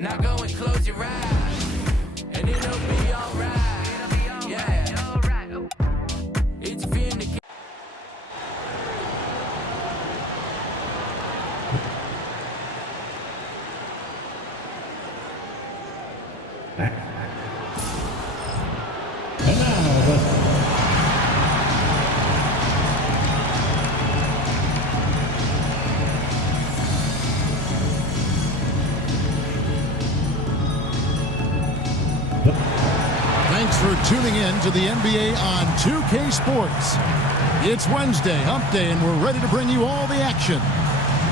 Now go and close your eyes, and it'll be alright. Yeah, it's vindicated. And now the Thanks for tuning in to the NBA on 2K Sports. It's Wednesday, hump day, and we're ready to bring you all the action.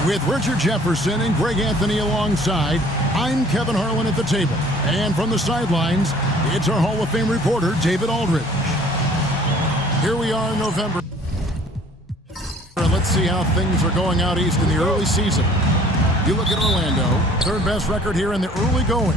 With Richard Jefferson and Greg Anthony alongside, I'm Kevin Harlan at the table. And from the sidelines, it's our Hall of Fame reporter, David Aldridge. Here we are in November. And let's see how things are going out east in the early season. You look at Orlando, third best record here in the early going.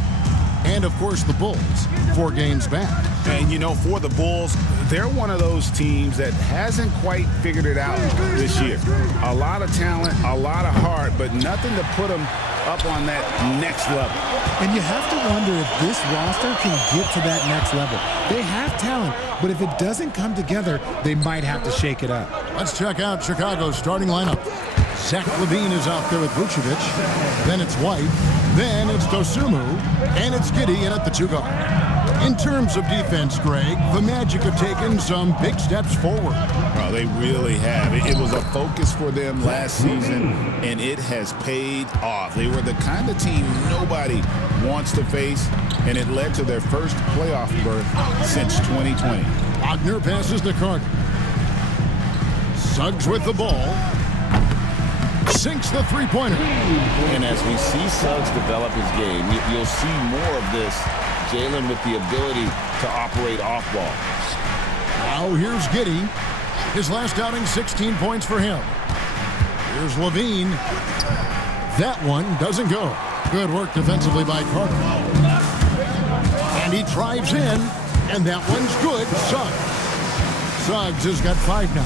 And, of course, the Bulls, 4 games back. And, you know, for the Bulls, they're one of those teams that hasn't quite figured it out this year. A lot of talent, a lot of heart, but nothing to put them up on that next level. And you have to wonder if this roster can get to that next level. They have talent, but if it doesn't come together, they might have to shake it up. Let's check out Chicago's starting lineup. Zach LaVine is out there with Vucevic. Then it's White. Then it's Dosunmu. And it's Giddey in at the 2 guard. In terms of defense, Greg, the Magic have taken some big steps forward. Well, they really have. It was a focus for them last season, and it has paid off. They were the kind of team nobody wants to face, and it led to their first playoff berth since 2020. Wagner passes to Carter. Suggs with the ball. Sinks the three-pointer. And as we see Suggs develop his game, you'll see more of this. Jalen with the ability to operate off ball. Now here's Giddey. His last outing, 16 points for him. Here's LaVine. That one doesn't go. Good work defensively by Carter. And he drives in, and that one's good. Suggs has got 5 now.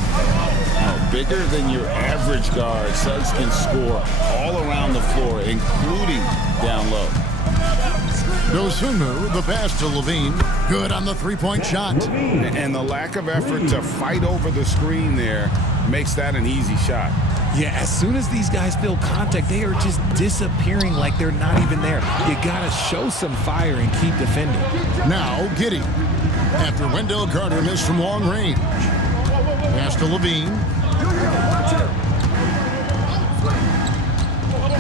Oh, bigger than your average guard, Suggs can score all around the floor, including down low. Dosunmu, the pass to LaVine. Good on the three-point shot. And the lack of effort to fight over the screen there makes that an easy shot. Yeah, as soon as these guys feel contact, they are just disappearing like they're not even there. You got to show some fire and keep defending. Now, Giddey. After Wendell Carter missed from long range. Pass to LaVine.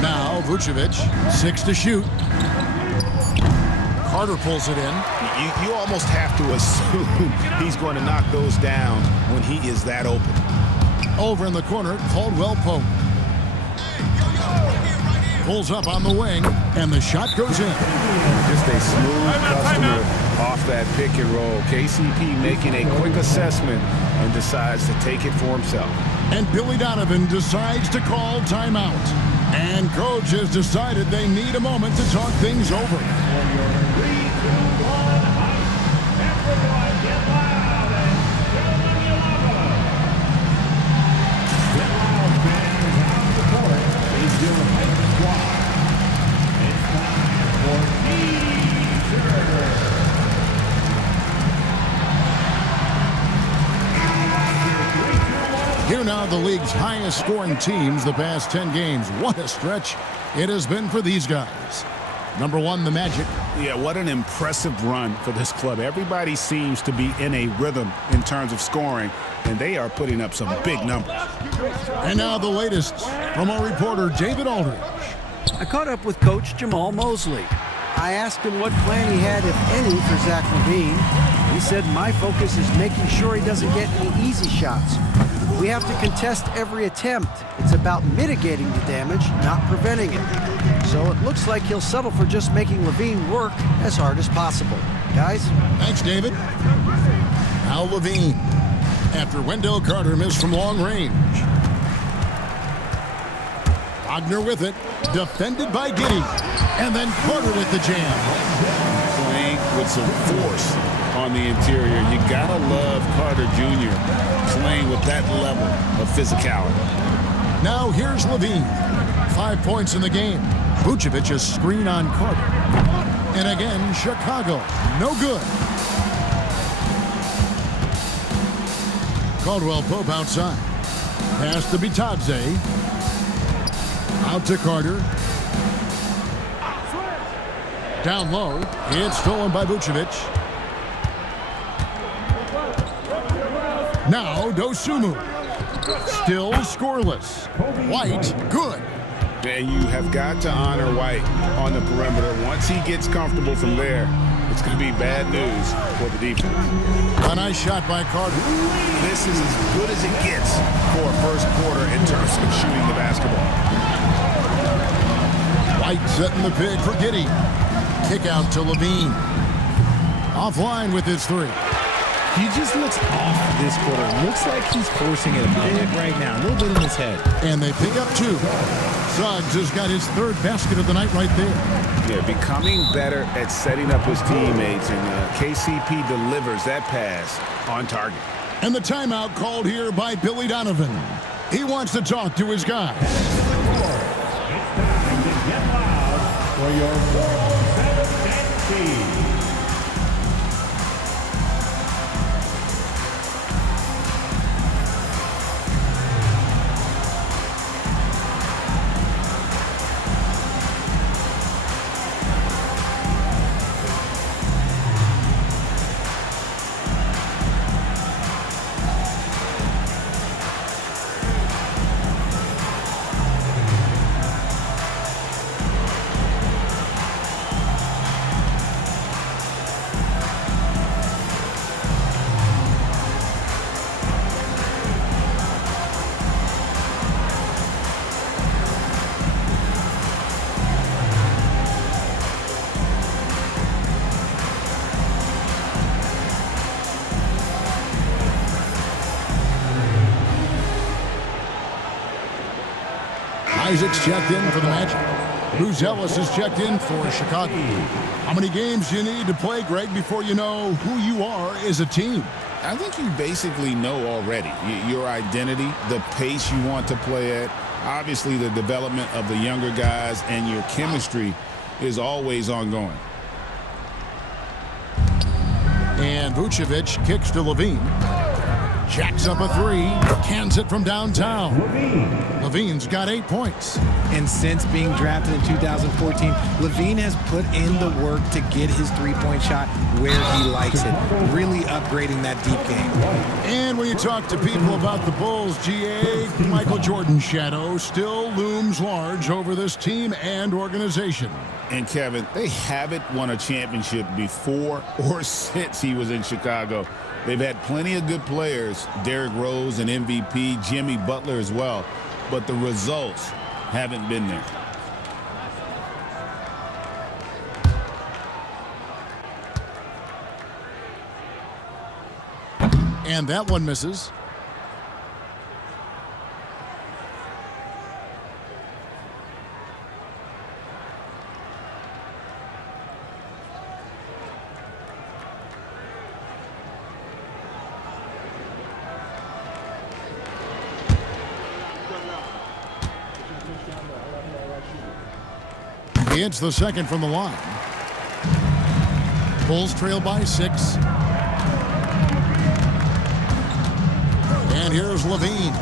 Now, Vucevic, 6 to shoot. Carter pulls it in. You almost have to assume he's going to knock those down when he is that open. Over in the corner, Caldwell Pope. Pulls up on the wing, and the shot goes in. Just a smooth customer off that pick and roll. KCP making a quick assessment and decides to take it for himself. And Billy Donovan decides to call timeout. And coach has decided they need a moment to talk things over. Here now, the league's highest scoring teams the past 10 games. What a stretch it has been for these guys. Number 1, the Magic. Yeah, what an impressive run for this club. Everybody seems to be in a rhythm in terms of scoring, and they are putting up some big numbers. And now the latest from our reporter, David Aldridge. I caught up with Coach Jamal Mosley. I asked him what plan he had, if any, for Zach LaVine. He said, my focus is making sure he doesn't get any easy shots. We have to contest every attempt. It's about mitigating the damage, not preventing it. So it looks like he'll settle for just making LaVine work as hard as possible. Guys? Thanks, David. Now LaVine. After Wendell Carter missed from long range. Wagner with it. Defended by Giddey. And then Carter with the jam. Playing with some force on the interior. You gotta love Carter Jr. playing with that level of physicality. Now here's LaVine. 5 points in the game. Vucevic a screen on Carter. And again, Chicago. No good. Caldwell Pope outside. Pass to Bitadze. Out to Carter. Down low. It's stolen by Vucevic. Now Dosunmu. Still scoreless. White, good. And you have got to honor White on the perimeter. Once he gets comfortable from there, it's going to be bad news for the defense. A nice shot by Carter. This is as good as it gets for a first quarter in terms of shooting the basketball. White setting the pick for Giddey. Kick out to Levine. Offline with his three. He just looks off this quarter. Looks like he's forcing it a bit right now. A little bit in his head. And they pick up two. Suggs has got his third basket of the night right there. Yeah, becoming better at setting up his teammates, and KCP delivers that pass on target. And the timeout called here by Billy Donovan. He wants to talk to his guys. It's time to get loud for your World 7 team. Isaac's checked in for the Magic. Bruce Ellis has checked in for Chicago. How many games do you need to play, Greg, before you know who you are as a team? I think you basically know already your identity, the pace you want to play at, obviously the development of the younger guys, and your chemistry is always ongoing. And Vucevic kicks to Levine. Jacks up a three. Cans it from downtown. Levine's got 8 points. And since being drafted in 2014, Levine has put in the work to get his three-point shot where he likes it, really upgrading that deep game. And when you talk to people about the Bulls, GA, Michael Jordan's shadow still looms large over this team and organization. And Kevin, they haven't won a championship before or since he was in Chicago. They've had plenty of good players, Derrick Rose, an MVP, Jimmy Butler as well, but the results haven't been there. And that one misses. He hits the second from the line. Bulls trail by 6. And here's Levine.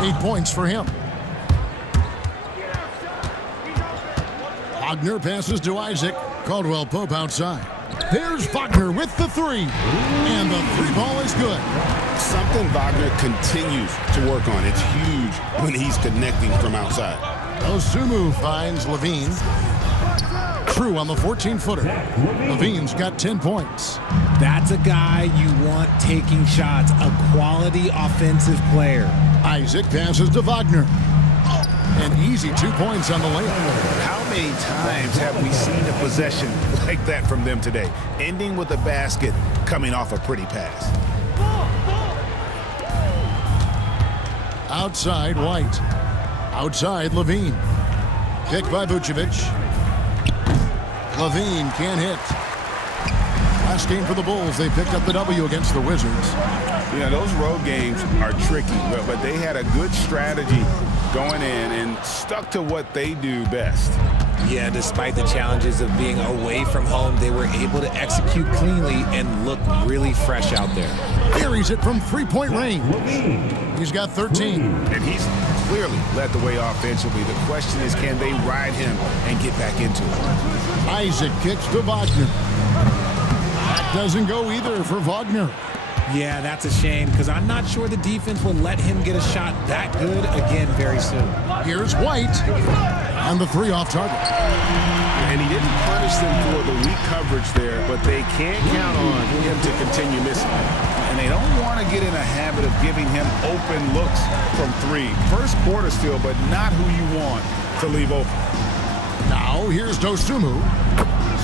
8 points for him. Wagner passes to Isaac. Caldwell Pope outside. Here's Wagner with the three. And the three ball is good. Something Wagner continues to work on. It's huge when he's connecting from outside. Dosunmu finds Levine. True on the 14-footer. Levine's got 10 points. That's a guy you want taking shots, a quality offensive player. Isaac passes to Wagner. An easy 2 points on the layup. How many times have we seen a possession like that from them today, ending with a basket coming off a pretty pass? Outside, White. Outside, Levine. Kick by Vucevic. Levine can't hit. Last game for the Bulls, they picked up the W against the Wizards. Yeah, those road games are tricky, but they had a good strategy going in and stuck to what they do best. Yeah, despite the challenges of being away from home, they were able to execute cleanly and look really fresh out there. Buries it from three-point range. He's got 13. And he's clearly led the way offensively. The question is, can they ride him and get back into it? Isaac kicks to Wagner. That doesn't go either for Wagner. Yeah, that's a shame because I'm not sure the defense will let him get a shot that good again very soon. Here's White on the three off target. And he didn't punish them for the weak coverage there, but they can't count on him to continue missing. And they don't want to get in a habit of giving him open looks from three. First quarter still, but not who you want to leave open. Now here's Dosunmu.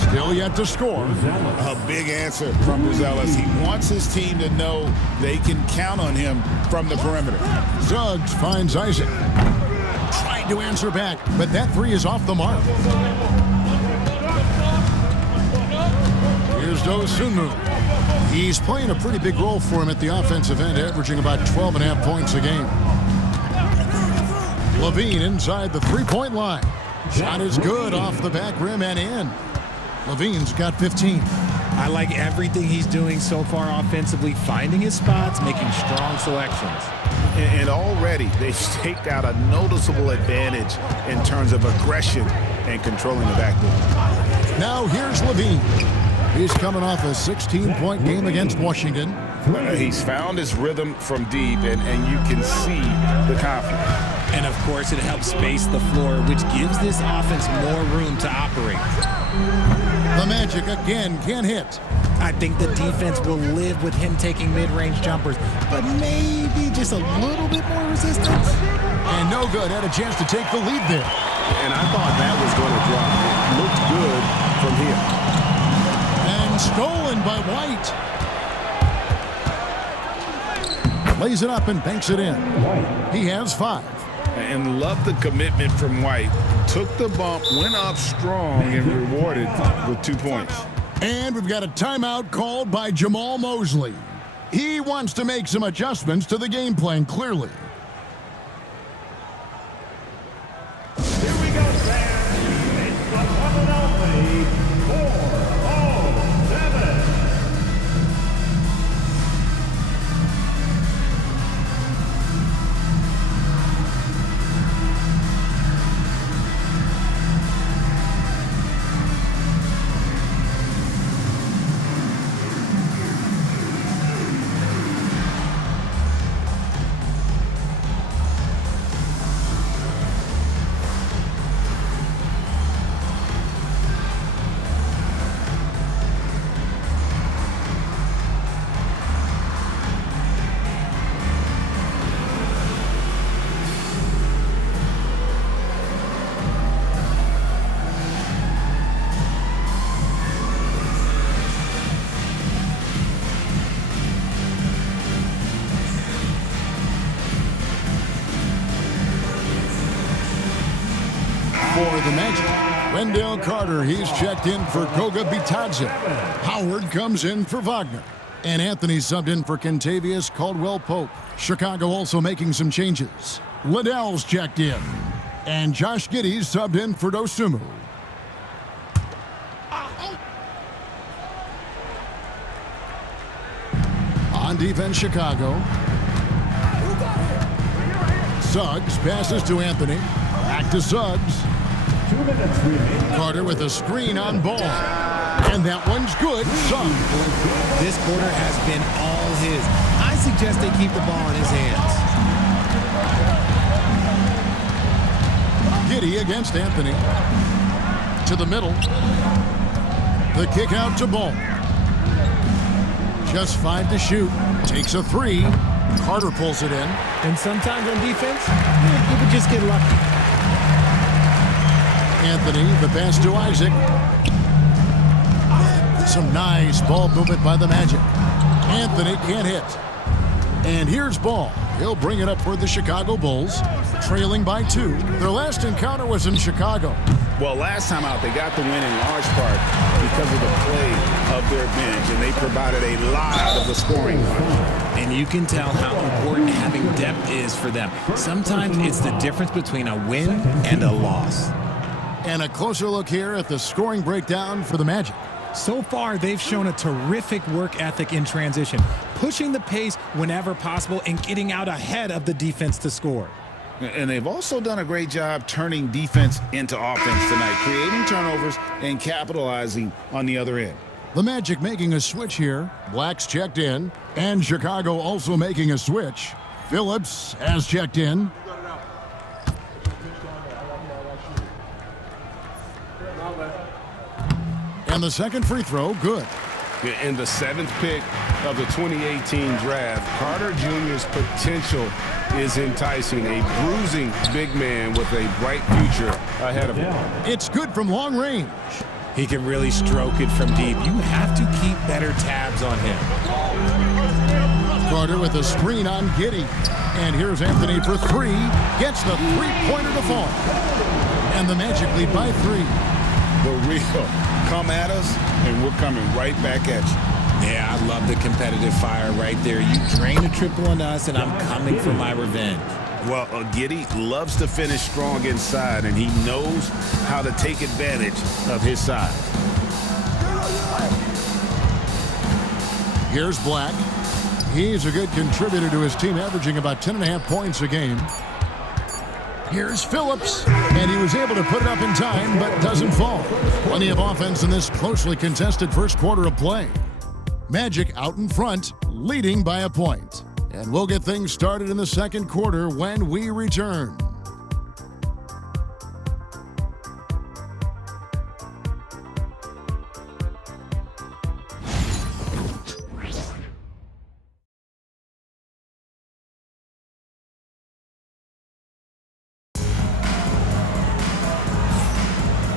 Still yet to score. A big answer from Buzelis. He wants his team to know they can count on him from the perimeter. Suggs finds Isaac. Tried to answer back, but that three is off the mark. Here's Dosunmu. He's playing a pretty big role for him at the offensive end, averaging about 12.5 points a game. Levine inside the three-point line. Shot is good off the back rim and in. Levine's got 15. I like everything he's doing so far offensively, finding his spots, making strong selections. And already they've staked out a noticeable advantage in terms of aggression and controlling the backboard. Now here's Levine. He's coming off a 16-point game against Washington. He's found his rhythm from deep, and you can see the confidence. And of course, it helps space the floor, which gives this offense more room to operate. The Magic again can't hit. I think the defense will live with him taking mid-range jumpers, but maybe just a little bit more resistance. And no good. Had a chance to take the lead there. And I thought that was going to drop. It looked good from here. And stolen by White. Lays it up and banks it in. He has 5. And love the commitment from White. Took the bump, went up strong, and rewarded with 2 points. And we've got a timeout called by Jamal Mosley. He wants to make some adjustments to the game plan, clearly. Here we go, Sam. It's the one and only 407. For the Magic, Wendell Carter, he's checked in for Goga Bitadze. Howard comes in for Wagner. And Anthony subbed in for Kentavious Caldwell-Pope. Chicago also making some changes. Liddell's checked in. And Josh Giddey subbed in for Dosunmu. On defense, Chicago. Suggs passes to Anthony. Back to Suggs. 2 minutes remaining. Carter with a screen on ball. And that one's good. Suggs. This quarter has been all his. I suggest they keep the ball in his hands. Giddey against Anthony. To the middle. The kick out to Ball. Just 5 to shoot. Takes a 3. Carter pulls it in. And sometimes on defense, you could just get lucky. Anthony, the pass to Isaac. Some nice ball movement by the Magic. Anthony can't hit. And here's Ball. He'll bring it up for the Chicago Bulls, trailing by 2. Their last encounter was in Chicago. Well, last time out, they got the win in large part because of the play of their bench, and they provided a lot of the scoring. And you can tell how important having depth is for them. Sometimes it's the difference between a win and a loss. And a closer look here at the scoring breakdown for the Magic. So far, they've shown a terrific work ethic in transition, pushing the pace whenever possible and getting out ahead of the defense to score. And they've also done a great job turning defense into offense tonight, creating turnovers and capitalizing on the other end. The Magic making a switch here. Black's checked in. And Chicago also making a switch. Phillips has checked in. And the second free throw, good. In the 7th pick of the 2018 draft, Carter Jr.'s potential is enticing. A bruising big man with a bright future ahead of him. It's good from long range. He can really stroke it from deep. You have to keep better tabs on him. Carter with a screen on Giddey. And here's Anthony for three. Gets the three-pointer to fall. And the Magic lead by 3. The real come at us, and we're coming right back at you. Yeah, I love the competitive fire right there. You drain a triple on us, and I'm coming for my revenge. Well, Giddey loves to finish strong inside, and he knows how to take advantage of his size. Here's Black. He's a good contributor to his team, averaging about 10.5 points a game. Here's Phillips, and he was able to put it up in time, but doesn't fall. Plenty of offense in this closely contested first quarter of play. Magic out in front, leading by a point. And we'll get things started in the second quarter when we return.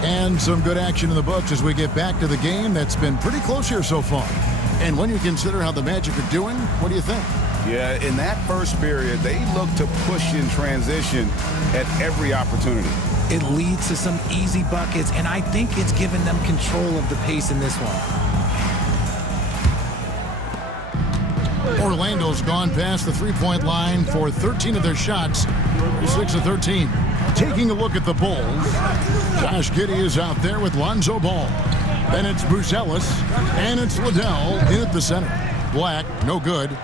And some good action in the books as we get back to the game that's been pretty close here so far. And when you consider how the Magic are doing, what do you think? Yeah, in that first period, they look to push in transition at every opportunity. It leads to some easy buckets, and I think it's given them control of the pace in this one. Orlando's gone past the three-point line for 13 of their shots, 6 of 13. Taking a look at the Bulls, Josh Giddey is out there with Lonzo Ball. Then it's Buzelis, and it's Liddell in at the center. Black, no good.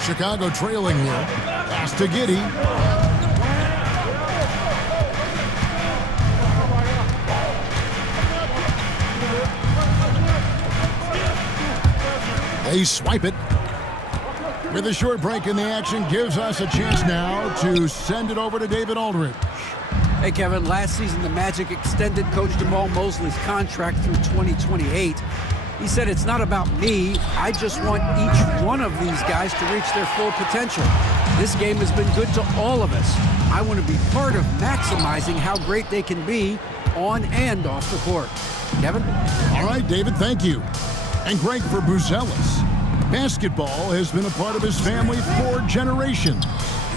Chicago trailing here. Pass to Giddey. They swipe it. With a short break in the action, gives us a chance now to send it over to David Aldridge. Hey, Kevin, last season the Magic extended Coach Jamal Mosley's contract through 2028. He said, "It's not about me. I just want each one of these guys to reach their full potential. This game has been good to all of us. I want to be part of maximizing how great they can be on and off the court." Kevin? All right, David, thank you. And Greg for Buzelis. Basketball has been a part of his family for generations.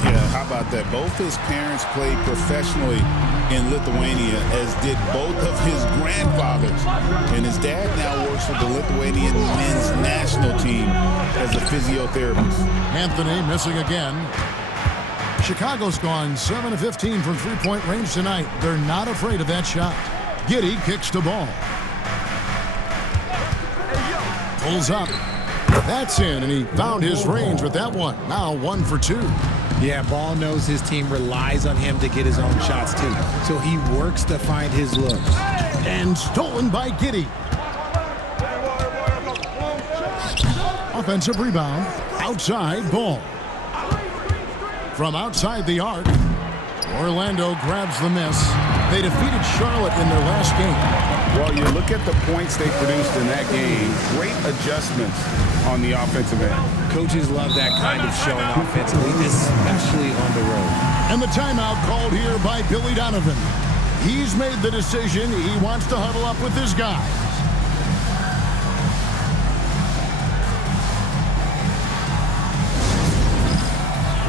Yeah, how about that? Both his parents played professionally in Lithuania, as did both of his grandfathers. And his dad now works with the Lithuanian men's national team as a physiotherapist. Anthony missing again. Chicago's gone 7 of 15 from three-point range tonight. They're not afraid of that shot. Giddey kicks the ball. Pulls up. That's in, and he found his range with that one. Now 1 for 2. Yeah, Ball knows his team relies on him to get his own shots too, so he works to find his looks. And stolen by Giddey. Offensive rebound. Outside Ball. From outside the arc, Orlando grabs the miss. They defeated Charlotte in their last game. Well, you look at the points they produced in that game. Great adjustments on the offensive end. Coaches love that kind of showing offensively, especially on the road. And the timeout called here by Billy Donovan. He's made the decision. He wants to huddle up with his guys.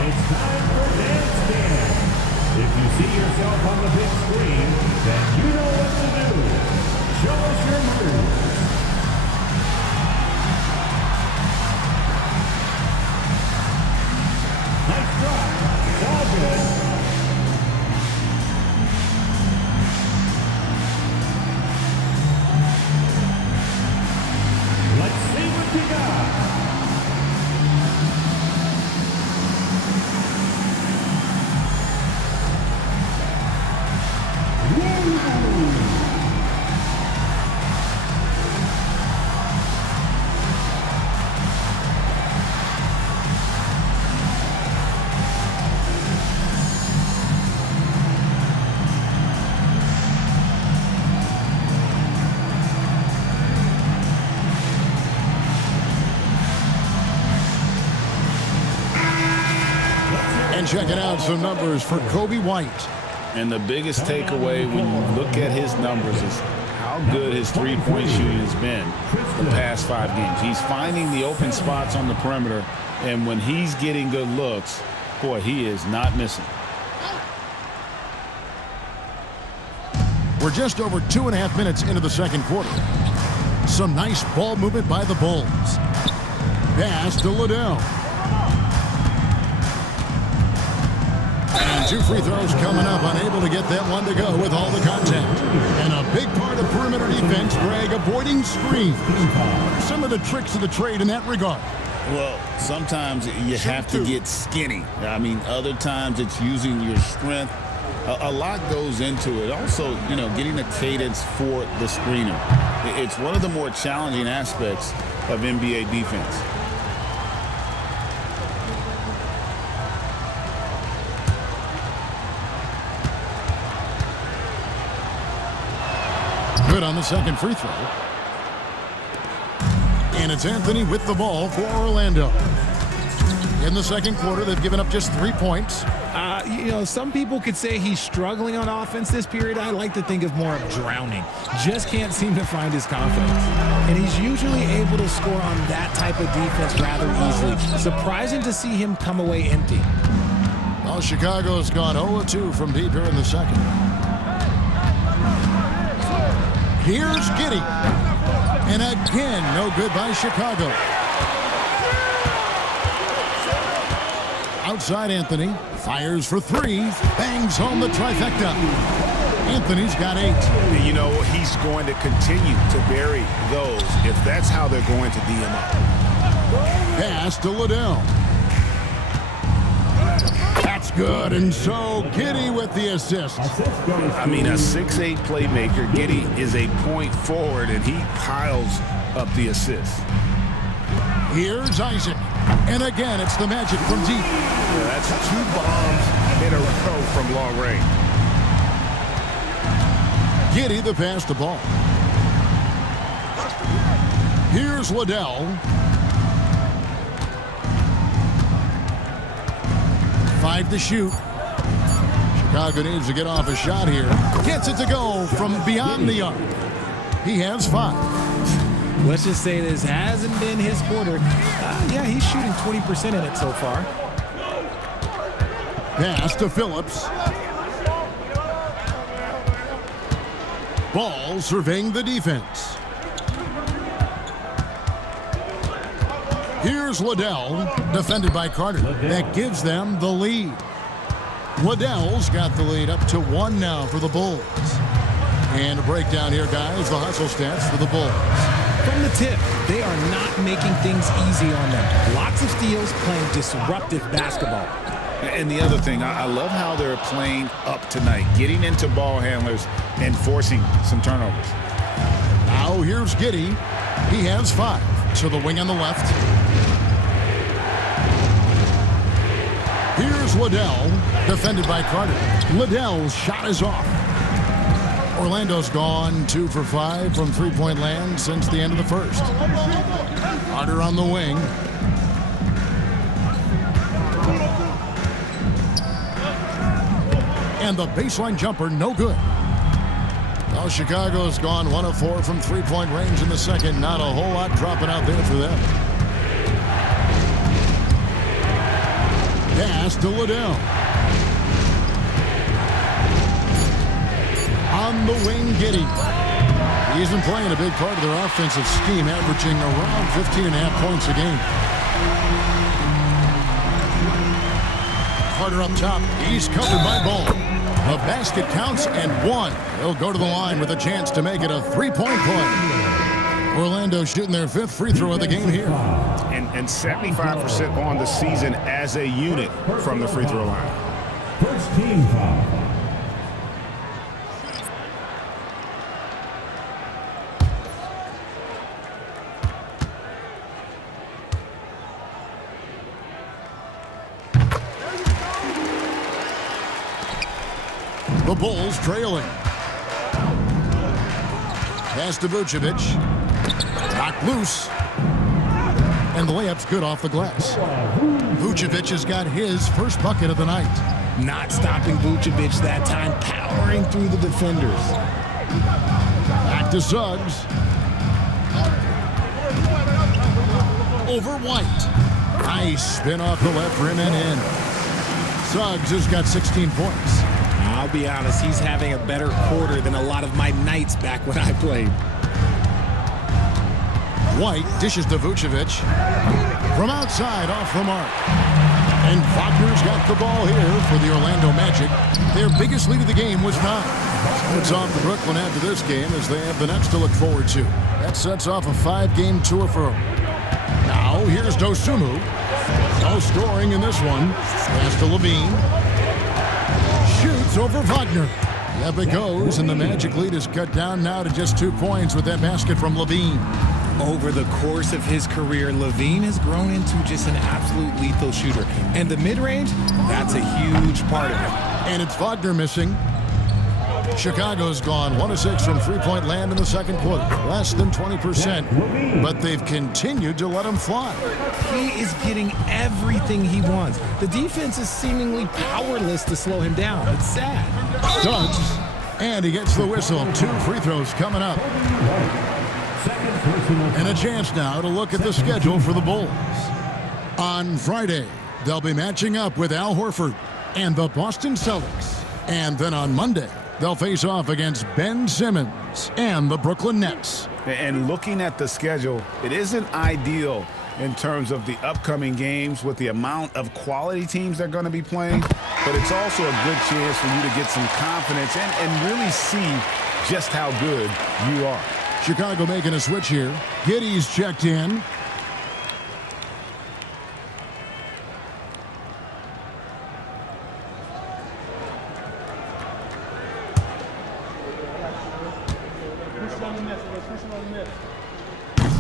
It's time for Dance Dance. If you see yourself on the big screen, then you know what to do. Show us your moves. Nice try. It's all good. And checking out some numbers for Kobe White. And the biggest takeaway when you look at his numbers is how good his three-point shooting has been the past 5 games. He's finding the open spots on the perimeter, and when he's getting good looks, boy, he is not missing. We're just over 2.5 minutes into the second quarter. Some nice ball movement by the Bulls. Pass to Liddell. And 2 free throws coming up, unable to get that one to go with all the contact. And a big part of perimeter defense, Greg, avoiding screens. Some of the tricks of the trade in that regard. Well, sometimes you have to get skinny. I mean, other times it's using your strength. A lot goes into it. Also, you know, getting a cadence for the screener. It's one of the more challenging aspects of NBA defense. Good on the second free throw. And it's Anthony with the ball for Orlando. In the second quarter, they've given up just 3 points. You know, some people could say he's struggling on offense this period. I like to think of more of drowning. Just can't seem to find his confidence. And he's usually able to score on that type of defense rather easily. Surprising to see him come away empty. Well, Chicago's gone 0-2 from deep here in the second. Here's Giddey. And again, no good by Chicago. Outside Anthony. Fires for 3. Bangs home the trifecta. Anthony's got 8. You know, he's going to continue to bury those if that's how they're going to D him up. Pass to Liddell. That's good, and so Giddey with the assist. I mean, a 6'8" playmaker. Giddey is a point forward, and he piles up the assist. Here's Isaac. And again, it's the Magic from deep. Yeah, that's 2 bombs in a row from long range. Giddey the pass to ball. Here's Liddell. 5 to shoot. Chicago needs to get off a shot here. Gets it to go from beyond the arc. He has 5. Let's just say this hasn't been his quarter. Yeah, he's shooting 20% in it so far. Pass to Phillips. Ball surveying the defense. Here's Liddell, defended by Carter. That gives them the lead. Liddell's got the lead up to 1 now for the Bulls. And a breakdown here, guys, the hustle stats for the Bulls. From the tip, they are not making things easy on them. Lots of steals, playing disruptive basketball. And the other thing, I love how they're playing up tonight, getting into ball handlers and forcing some turnovers. Now here's Giddey. He has 5. To the wing on the left. Here's Liddell, defended by Carter. Liddell's shot is off. Orlando's gone 2 for 5 from three-point land since the end of the first. Carter on the wing. And the baseline jumper, no good. Well, Chicago's gone 1 of 4 from three-point range in the second. Not a whole lot dropping out there for them. Pass to Liddell. On the wing, Giddey. He isn't playing a big part of their offensive scheme, averaging around 15.5 points a game. Carter up top. He's covered by Ball. The basket counts and 1. He'll go to the line with a chance to make it a 3-point play. Orlando shooting their 5th free throw of the game here. And 75% on the season as a unit from the free throw line. First team foul. The Bulls trailing. Pass to Vucevic. Knocked loose. And the layup's good off the glass. Vucevic has got his first bucket of the night. Not stopping Vucevic that time, powering through the defenders. Back to Suggs. Over White. Nice spin off the left rim and in. Suggs has got 16 points. I'll be honest, he's having a better quarter than a lot of my nights back when I played. White dishes to Vucevic. From outside, off the mark. And Wagner's got the ball here for the Orlando Magic. Their biggest lead of the game was 9. It's off to Brooklyn after this game as they have the next to look forward to. That sets off a 5-game tour for them. Now, here's Dosunmu. No scoring in this one. Pass to Levine. Shoots over Wagner. Up it goes, and the Magic lead is cut down now to just 2 points with that basket from Levine. Over the course of his career, Levine has grown into just an absolute lethal shooter. And the mid-range, that's a huge part of it. And it's Wagner missing. Chicago's gone 1 of 6 from three-point land in the second quarter. Less than 20%, but they've continued to let him fly. He is getting everything he wants. The defense is seemingly powerless to slow him down. It's sad. Suggs, and he gets the whistle. 2 free throws coming up. And a chance now to look at the schedule for the Bulls. On Friday, they'll be matching up with Al Horford and the Boston Celtics. And then on Monday, they'll face off against Ben Simmons and the Brooklyn Nets. And looking at the schedule, it isn't ideal in terms of the upcoming games with the amount of quality teams they're going to be playing, but it's also a good chance for you to get some confidence and really see just how good you are. Chicago making a switch here. Giddey's checked in.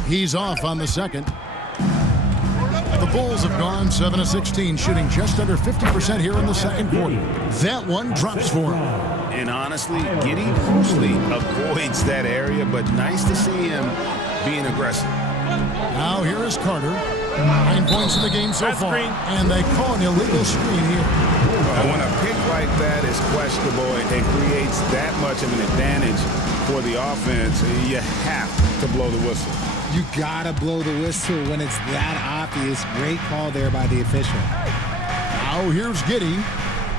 He's off on the second. The Bulls have gone 7 of 16, shooting just under 50% here in the second quarter. That one drops for him. And honestly, Giddey mostly avoids that area, but nice to see him being aggressive. Now here is Carter. 9 points in the game so far, and they call an illegal screen here. When a pick like that is questionable and creates that much of an advantage for the offense, you have to blow the whistle. You gotta blow the whistle when it's that obvious. Great call there by the official. Now here's Giddey.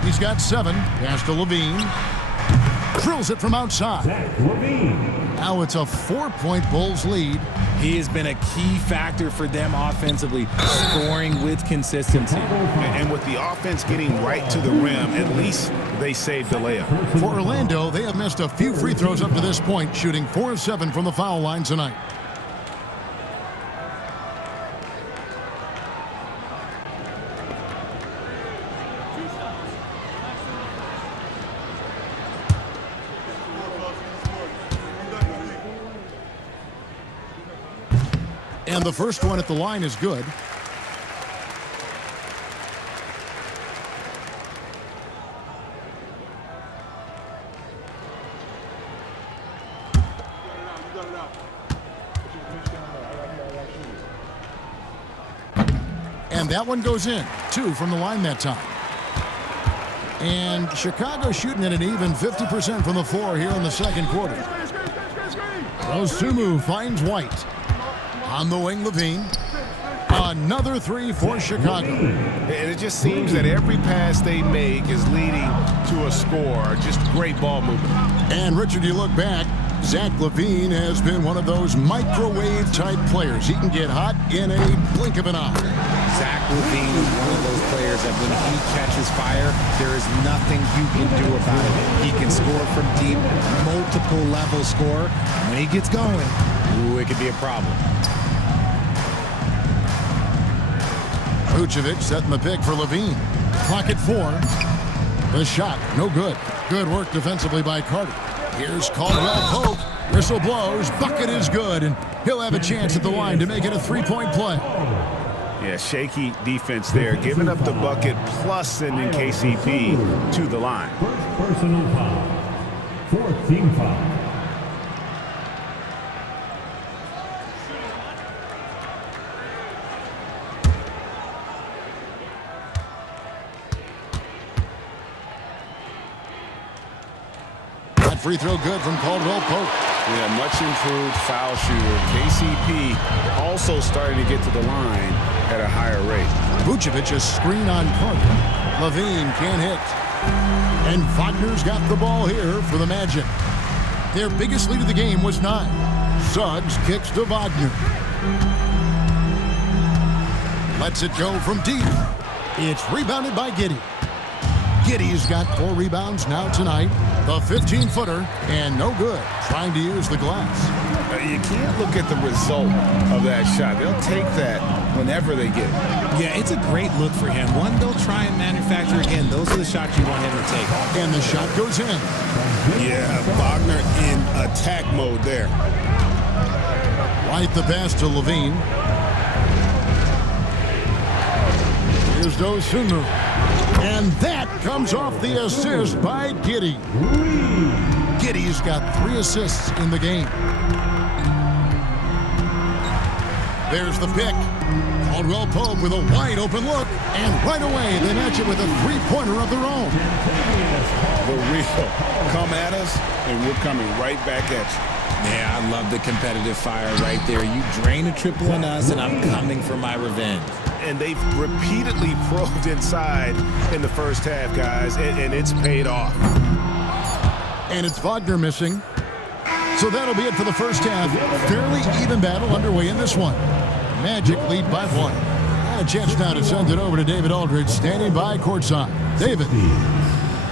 He's got 7. Pass to Levine. Drills it from outside. Now it's a 4-point Bulls lead. He has been a key factor for them offensively, scoring with consistency. And with the offense getting right to the rim, at least they saved the layup. For Orlando, they have missed a few free throws up to this point, shooting 4 of 7 from the foul line tonight. And the first one at the line is good. And that one goes in. 2 from the line that time. And Chicago shooting at an even 50% from the floor here in the second quarter. Dosunmu finds White. On the wing, Levine. Another 3 for Chicago. And it just seems that every pass they make is leading to a score. Just great ball movement. And Richard, you look back, Zach LaVine has been one of those microwave-type players. He can get hot in a blink of an eye. Zach LaVine is one of those players that when he catches fire, there is nothing you can do about it. He can score from deep, multiple level score. When he gets going, ooh, it could be a problem. Vucevic setting the pick for Levine. Clock at 4. The shot, no good. Good work defensively by Carter. Here's Caldwell Pope. Whistle blows. Bucket is good, and he'll have a chance at the line to make it a 3-point play. Yeah, shaky defense there, giving up the bucket plus sending KCP to the line. First personal foul. 4th team foul. free throw good from Caldwell Pope. Yeah, much improved foul shooter. KCP also starting to get to the line at a higher rate. Vucevic a screen on Carter. Levine can't hit. And Wagner's got the ball here for the Magic. Their biggest lead of the game was 9. Suggs kicks to Wagner. Lets it go from deep. It's rebounded by Giddey. Giddey's got 4 rebounds now tonight. The 15-footer, and no good, trying to use the glass. You can't look at the result of that shot. They'll take that whenever they get it. Yeah, it's a great look for him. One they'll try and manufacture again. Those are the shots you want him to take. And the shot goes in. Yeah, Wagner in attack mode there. Right the pass to Levine. Here's Dosunmu. And that comes off the assist by Giddey. Giddey's got 3 assists in the game. There's the pick. Caldwell Pope with a wide open look. And right away, they match it with a 3-pointer of their own. The real come at us, and we're coming right back at you. Yeah, I love the competitive fire right there. You drain a triple on us, and I'm coming for my revenge. And they've repeatedly probed inside in the first half, guys, and it's paid off. And it's Wagner missing. So that'll be it for the first half. Fairly even battle underway in this one. Magic lead by 1. And a chance now to send it over to David Aldridge, standing by courtside. David.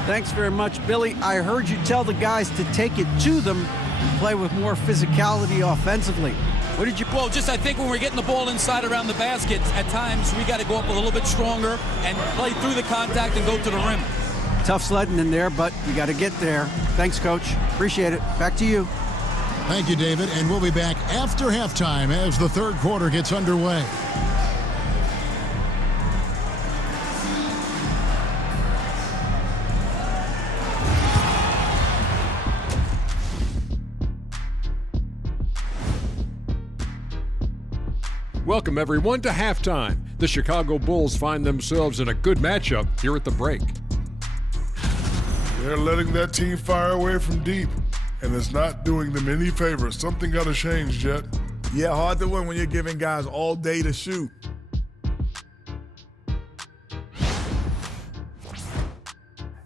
Thanks very much, Billy. I heard you tell the guys to take it to them and play with more physicality offensively. What did you... Well, just I think when we're getting the ball inside around the basket, at times we got to go up a little bit stronger and play through the contact and go to the rim. Tough sledding in there, but you got to get there. Thanks, Coach. Appreciate it. Back to you. Thank you, David. And we'll be back after halftime as the third quarter gets underway. Welcome, everyone, to halftime. The Chicago Bulls find themselves in a good matchup here at the break. They're letting that team fire away from deep, and it's not doing them any favors. Something got to change, Jet. Yeah, hard to win when you're giving guys all day to shoot.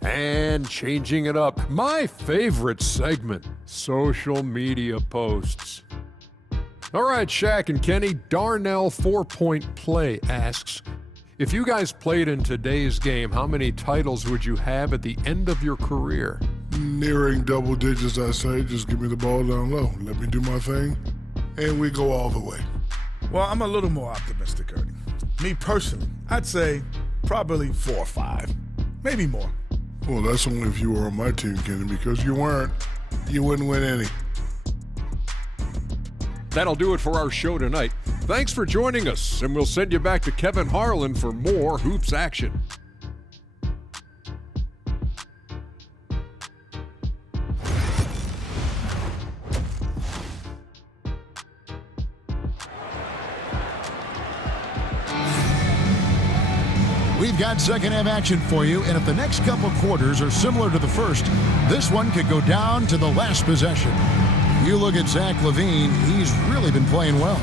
And changing it up, my favorite segment, social media posts. All right, Shaq and Kenny, Darnell 4-Point Play asks, if you guys played in today's game, how many titles would you have at the end of your career? Nearing double digits, I say. Just give me the ball down low. Let me do my thing, and we go all the way. Well, I'm a little more optimistic, Ernie. Me personally, I'd say probably 4 or 5, maybe more. Well, that's only if you were on my team, Kenny, because you weren't. You wouldn't win any. That'll do it for our show tonight. Thanks for joining us, and we'll send you back to Kevin Harlan for more Hoops action. We've got second half action for you, and if the next couple quarters are similar to the first, this one could go down to the last possession. You look at Zach LaVine, he's really been playing well.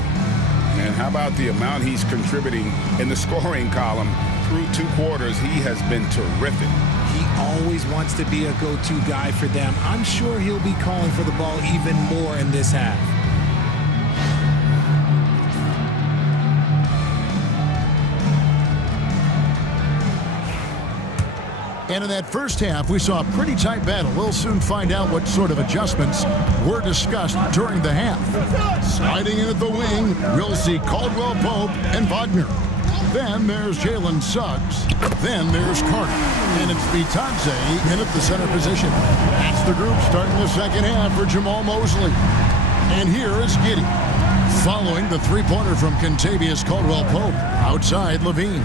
And how about the amount he's contributing in the scoring column? Through 2 quarters, he has been terrific. He always wants to be a go-to guy for them. I'm sure he'll be calling for the ball even more in this half. And in that first half, we saw a pretty tight battle. We'll soon find out what sort of adjustments were discussed during the half. Sliding in at the wing, we'll see Caldwell Pope and Wagner. Then there's Jalen Suggs. Then there's Carter. And it's Bitadze in at the center position. That's the group starting the second half for Jamal Mosley. And here is Giddey, following the three-pointer from Kentavious Caldwell Pope. Outside Levine.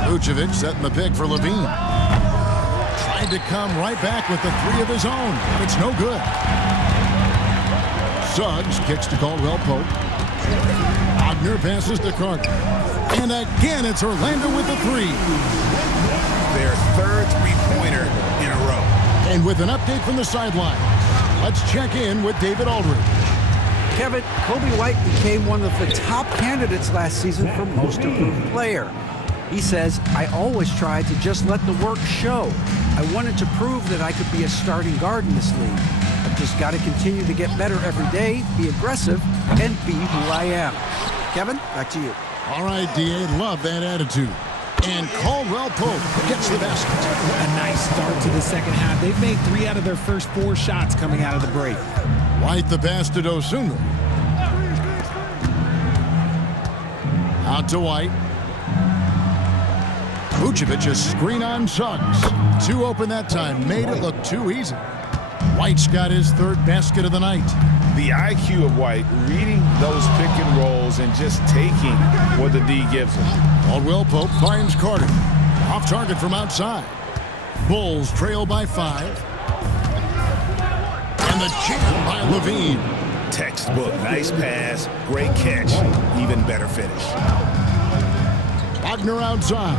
Vucevic setting the pick for Levine. Tried to come right back with the 3 of his own, but it's no good. Suggs kicks to Caldwell Pope. Wagner passes to Carter. And again, it's Orlando with the 3. Their third three-pointer in a row. And with an update from the sidelines, let's check in with David Aldridge. Kevin, Kobe White became one of the top candidates last season for most improved player. He says, I always tried to just let the work show. I wanted to prove that I could be a starting guard in this league. I've just got to continue to get better every day, be aggressive, and be who I am. Kevin, back to you. All right, D.A., love that attitude. And Caldwell Pope gets the basket. A nice start to the second half. They've made 3 out of their first 4 shots coming out of the break. White the pass to Dosunmu. Out to White. Vucevic a screen on Suggs. 2 open that time. Made it look too easy. White's got his 3rd basket of the night. The IQ of White, reading those pick and rolls and just taking what the D gives him. Caldwell Pope finds Carter. Off target from outside. Bulls trail by 5. And the jam by Levine. Textbook, nice pass, great catch, even better finish. Wagner outside.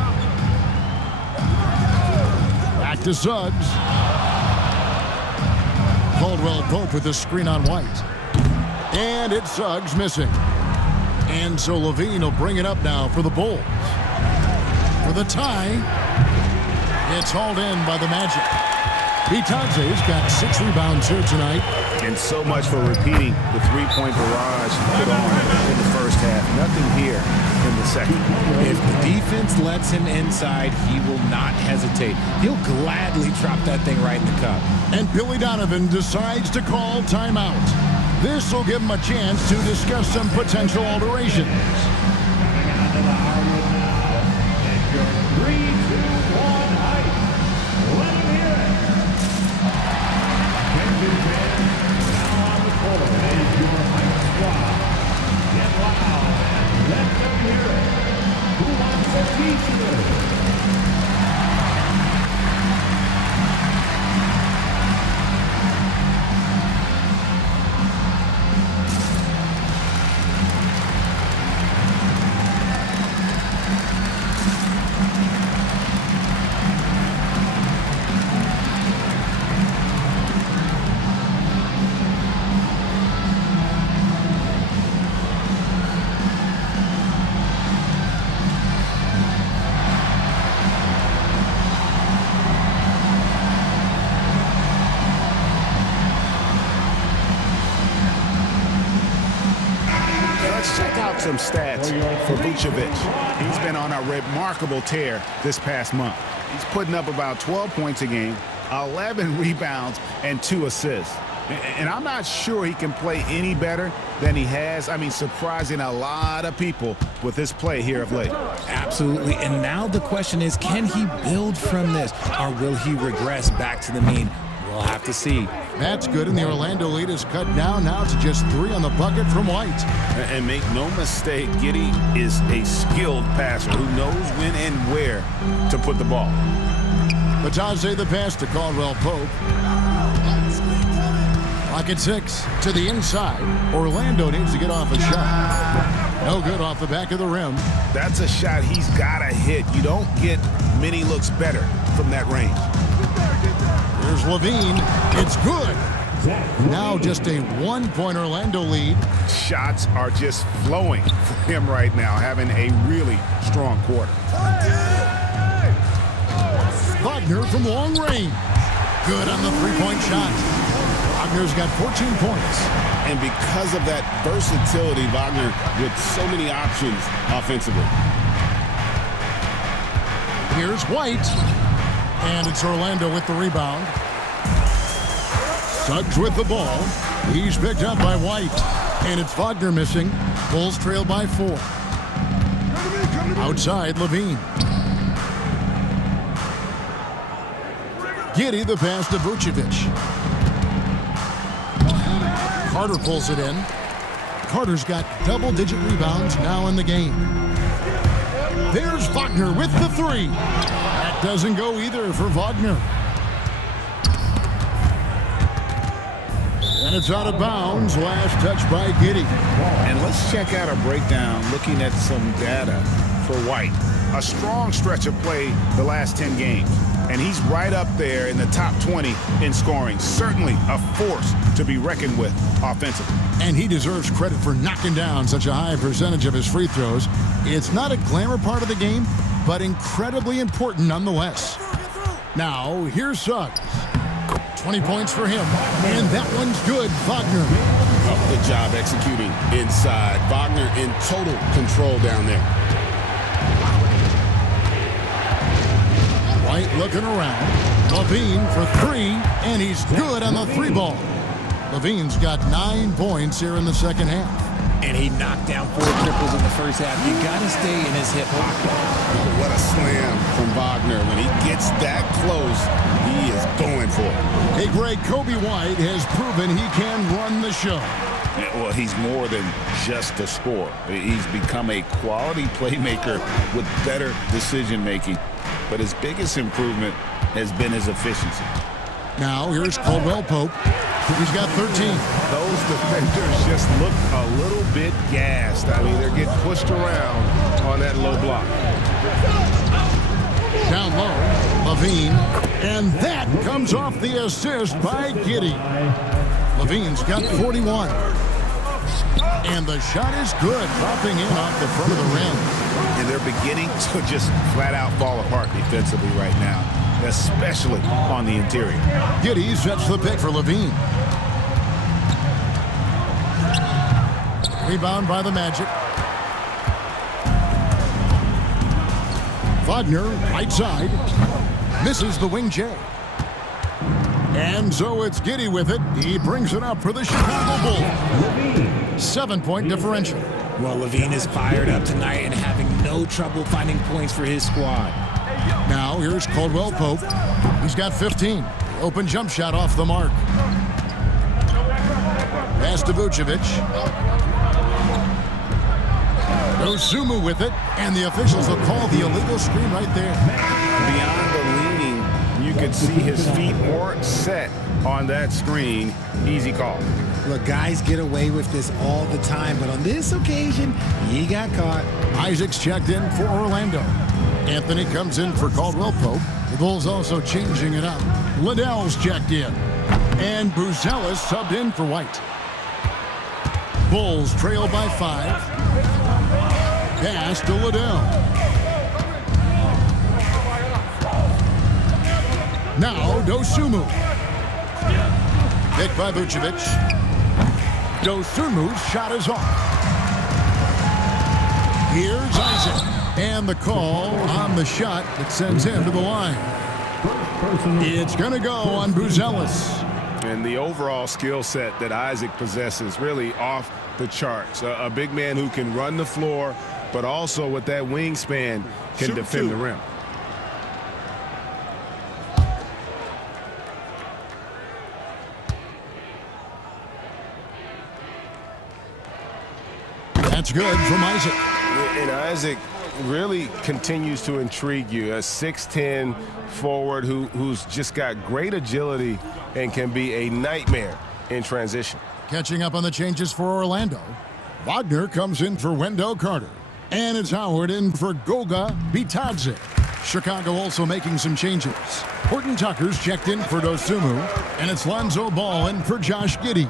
Back to Suggs. Caldwell Pope with the screen on White. And it's Suggs missing. And so Levine will bring it up now for the Bulls. For the tie, it's hauled in by the Magic. Bitadze's got 6 rebounds here tonight. And so much for repeating the 3-point barrage put on in the first half. Nothing here in the second. If the defense lets him inside, he will not hesitate. He'll gladly drop that thing right in the cup. And Billy Donovan decides to call timeout. This will give him a chance to discuss some potential alterations. Some stats for Vucevic. He's been on a remarkable tear this past month. He's putting up about 12 points a game, 11 rebounds, and 2 assists. And I'm not sure he can play any better than he has. I mean, surprising a lot of people with his play here of late. Absolutely. And now the question is, can he build from this, or will he regress back to the mean? We'll have to see. That's good, and the Orlando lead is cut down now to just 3 on the bucket from White. And make no mistake, Giddey is a skilled passer who knows when and where to put the ball. Bitadze the pass to Caldwell Pope. Clock at 6 to the inside. Orlando needs to get off a shot. No good off the back of the rim. That's a shot he's got to hit. You don't get many looks better from that range. Here's Levine. It's good. Now just a 1-point Orlando lead. Shots are just flowing for him right now, having a really strong quarter. Wagner from long range. Good on the 3-point shot. Wagner's got 14 points. And because of that versatility, Wagner with so many options offensively. Here's White. And it's Orlando with the rebound. Suggs with the ball. He's picked up by White. And it's Wagner missing. Bulls trail by 4. Outside, Levine. Giddey the pass to Vucevic. Carter pulls it in. Carter's got double-digit rebounds now in the game. There's Wagner with the 3. That doesn't go either for Wagner. And it's out of bounds. Last touch by Giddey. And let's check out a breakdown looking at some data for White. A strong stretch of play the last 10 games. and he's right up there in the top 20 in scoring. Certainly a force to be reckoned with offensively. And he deserves credit for knocking down such a high percentage of his free throws. It's not a glamour part of the game, but incredibly important nonetheless. Now, here's Suggs. 20 points for him, and that one's good. Wagner. Oh, good job executing inside. Wagner in total control down there. White looking around. Levine for three, and he's good on the three ball. Levine's got 9 points here in the second half. And he knocked down 4 triples in the first half. You got to stay in his hip pocket. What a slam from Wagner. When he gets that close, he is going for it. Hey, Greg, Kobe White has proven he can run the show. Yeah, well, he's more than just a scorer. He's become a quality playmaker with better decision-making. But his biggest improvement has been his efficiency. Now, here's Caldwell Pope. He's got 13. Those defenders just look a little bit gassed. I mean, they're getting pushed around on that low block. Down low, Levine. And that comes off the assist by Giddey. Levine's got 41. And the shot is good, dropping in off the front of the rim. And they're beginning to just flat out fall apart defensively right now, especially on the interior. Giddey sets the pick for Levine. Rebound by the Magic. Wagner, right side. Misses the wing J. And so it's Giddey with it. He brings it up for the Chicago Bulls. 7-point differential. Well, Levine is fired up tonight and having no trouble finding points for his squad. Now here's Caldwell Pope. He's got 15. Open jump shot off the mark. Pass to Vucevic. Dosunmu with it, and the officials will call the illegal screen right there. Beyond the leaning, you could see his feet weren't set on that screen. Easy call. Look, guys get away with this all the time, but on this occasion, he got caught. Isaac's checked in for Orlando. Anthony comes in for Caldwell Pope. The Bulls also changing it up. Liddell's checked in. And Buzelis subbed in for White. Bulls trail by 5. Pass to Liddell. Now Dosunmu. Picked by Vucevic. Dosunmu's shot is off. Here's Isaac. And the call on the shot that sends him to the line. It's going to go on Buzelis. And the overall skill set that Isaac possesses really off the charts. A big man who can run the floor, but also with that wingspan can defend the rim. That's good from Isaac. And Isaac really continues to intrigue you. A 6'10 forward who's just got great agility and can be a nightmare in transition. Catching up on the changes for Orlando. Wagner comes in for Wendell Carter. And it's Howard in for Goga Bitadze. Chicago also making some changes. Horton Tucker's checked in for Dosunmu. And it's Lonzo Ball in for Josh Giddey.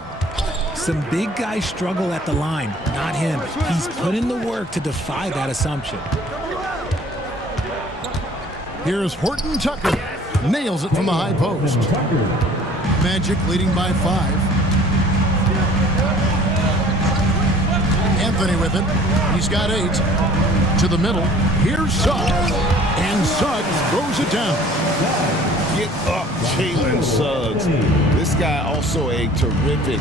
Some big guys struggle at the line, not him. He's put in the work to defy that assumption. Here's Horton Tucker. Nails it from the high post. Magic leading by 5. Anthony with it. He's got 8. To the middle. Here's Suggs. And Suggs throws it down. Get up, Jalen Suggs. This guy also a terrific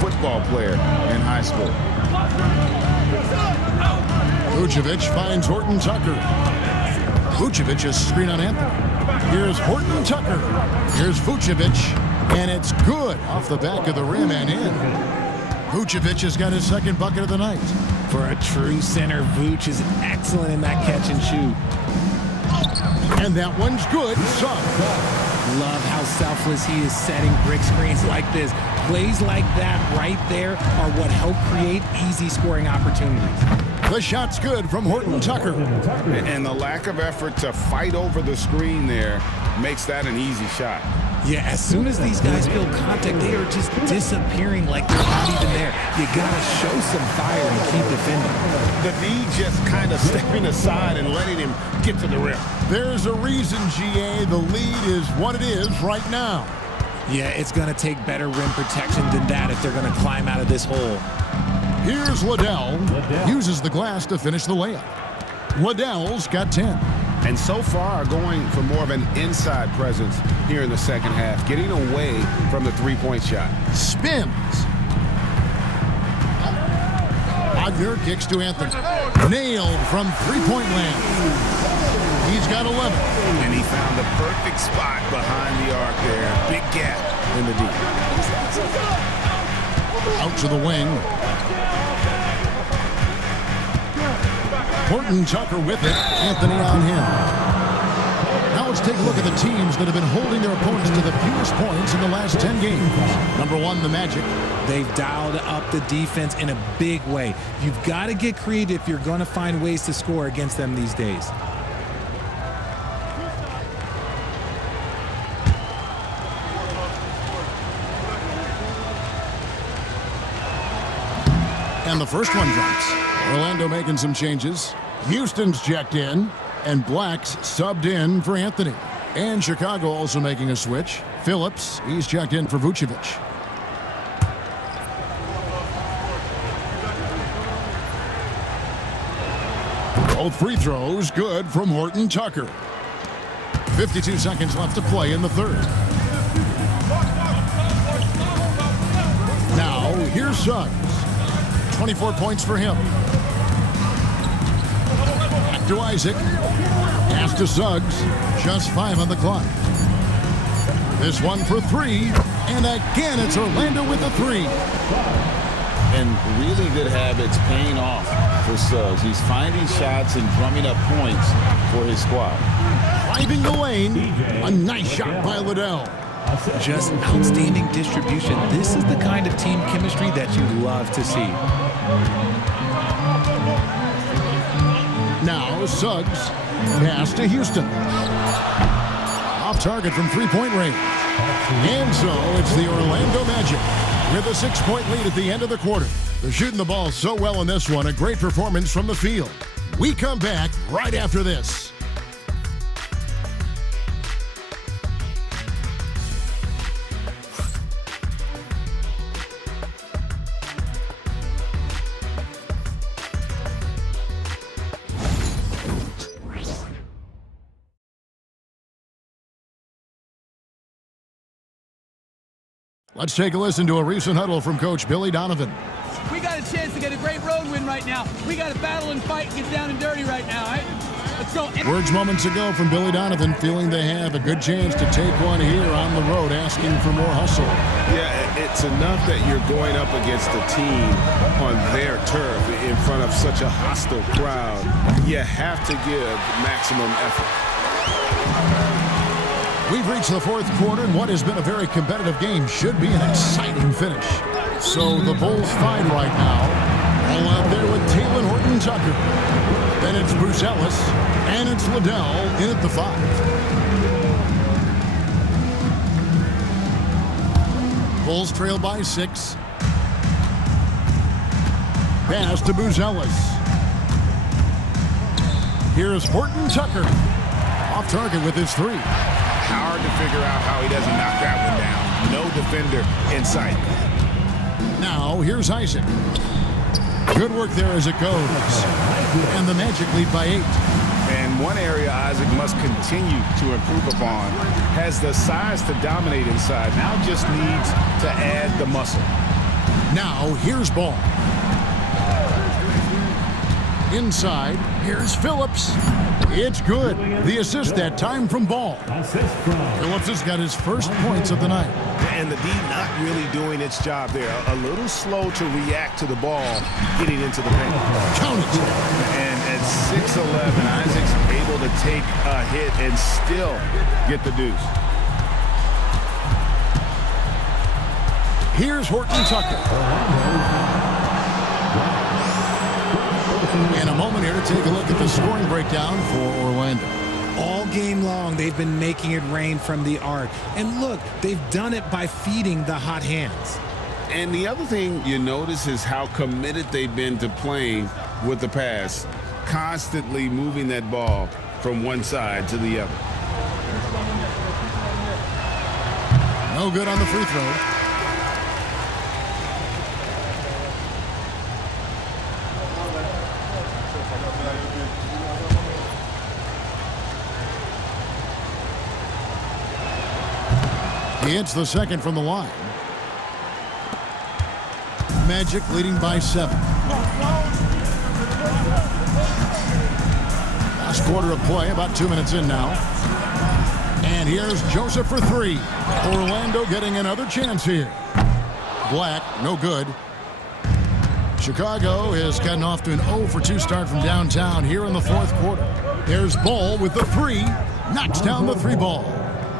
football player in high school. Vucevic finds Horton Tucker. Vucevic is screen on Anthony. Here's Horton Tucker. Here's Vucevic. And it's good off the back of the rim and in. Vucevic has got his second bucket of the night. For a true center, Vuce is excellent in that catch and shoot. And that one's good. Love how selfless he is setting brick screens like this. Plays like that right there are what help create easy scoring opportunities. The shot's good from Horton Tucker. And the lack of effort to fight over the screen there makes that an easy shot. Yeah, as soon as these guys feel contact, they are just disappearing like they're not even there. You got to show some fire and keep defending. The D just kind of stepping aside and letting him get to the rim. There's a reason, GA, the lead is what it is right now. Yeah, it's going to take better rim protection than that if they're going to climb out of this hole. Here's Liddell. Uses the glass to finish the layup. Liddell's got 10. And so far going for more of an inside presence here in the second half, getting away from the three-point shot. Spins. Wagner kicks to Anthony. Nailed from three-point land. He's got 11. And he found the perfect spot behind the arc there. Big gap in the deep. Out to the wing. Horton Tucker with it. Anthony on him. Now let's take a look at the teams that have been holding their opponents to the fewest points in the last 10 games. Number 1, the Magic. They've dialed up the defense in a big way. You've got to get creative if you're going to find ways to score against them these days. And the first one drops. Orlando making some changes. Houston's checked in, and Black's subbed in for Anthony. And Chicago also making a switch. Phillips, he's checked in for Vucevic. Both free throws good from Horton Tucker. 52 seconds left to play in the third. Now, here's Suggs. 24 points for him. Back to Isaac. Pass to Suggs. Just 5 on the clock. This one for 3. And again, it's Orlando with the 3. And really good habits paying off for Suggs. He's finding shots and drumming up points for his squad. Driving the lane. A nice shot by Liddell. Just outstanding distribution. This is the kind of team chemistry that you love to see. Now Suggs. Pass to Houston. Off target from three-point range. And so it's the Orlando Magic with a 6-point lead at the end of the quarter. They're shooting the ball so well in this one. A great performance from the field. We come back right after this. Let's take a listen to a recent huddle from Coach Billy Donovan. We got a chance to get a great road win right now. We got to battle and fight and get down and dirty right now. Right? Let's go. Words moments ago from Billy Donovan, feeling they have a good chance to take one here on the road, asking for more hustle. Yeah, it's enough that you're going up against a team on their turf in front of such a hostile crowd. You have to give maximum effort. We've reached the fourth quarter, and what has been a very competitive game should be an exciting finish. So the Bulls find right now. All out there with Talen Horton-Tucker. Then it's Bruce Ellis, and it's Liddell in at the 5. Bulls trail by 6. Pass to Bruce Ellis. Here's Horton-Tucker. Off target with his 3. Hard to figure out how he doesn't knock that one down. No defender in sight. Now, here's Isaac. Good work there as it goes. And the Magic lead by 8. And one area Isaac must continue to improve upon. Has the size to dominate inside. Now just needs to add the muscle. Now, here's Ball. Inside, here's Phillips. It's good. The assist that time from Ball. Phillips has got his first points of the night. And the D not really doing its job there. A little slow to react to the ball getting into the paint. Count it. And at 6'11", Isaac's able to take a hit and still get the deuce. Here's Horton-Tucker. In a moment here to take a look at the scoring breakdown for Orlando. All game long, they've been making it rain from the arc. And look, they've done it by feeding the hot hands. And the other thing you notice is how committed they've been to playing with the pass, constantly moving that ball from one side to the other. No good on the free throw. He hits the second from the line. Magic leading by 7. Last quarter of play, about 2 minutes in now. And here's Joseph for 3. Orlando getting another chance here. Black, no good. Chicago has gotten off to an 0 for 2 start from downtown here in the fourth quarter. There's Ball with the 3. Knocks down the 3 ball.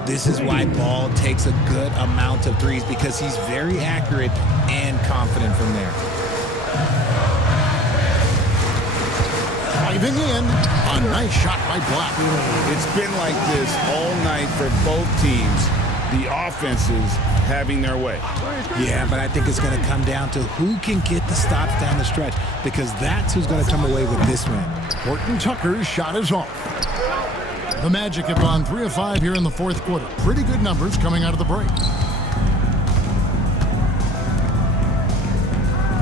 This is why Ball takes a good amount of threes, because he's very accurate and confident from there. Driving in, a nice shot by Black. It's been like this all night for both teams. The offenses having their way. Yeah, but I think it's going to come down to who can get the stops down the stretch, because that's who's going to come away with this win. Horton Tucker's shot is off. The Magic have gone 3 of 5 here in the fourth quarter. Pretty good numbers coming out of the break.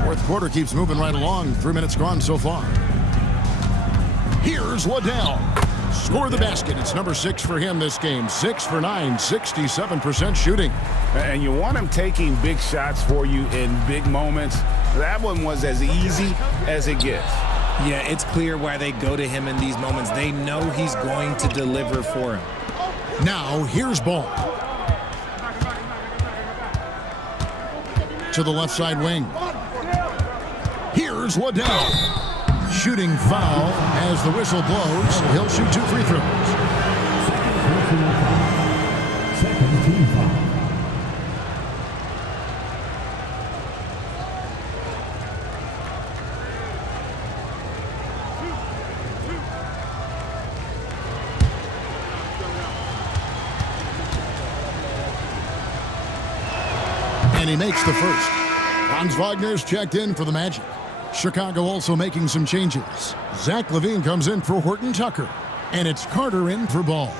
Fourth quarter keeps moving right along. 3 minutes gone so far. Here's Waddell. Score the basket. It's number 6 for him this game. 6 for 9, 67% shooting. And you want him taking big shots for you in big moments. That one was as easy as it gets. Yeah, it's clear why they go to him in these moments. They know he's going to deliver for him. Now, here's Ball. To the left side wing. Here's Waddell. Shooting foul as the whistle blows. He'll shoot 2 free throws. Second team foul. And he makes the first. Franz Wagner's checked in for the Magic. Chicago also making some changes. Zach LaVine comes in for Horton Tucker. And it's Carter in for Ball.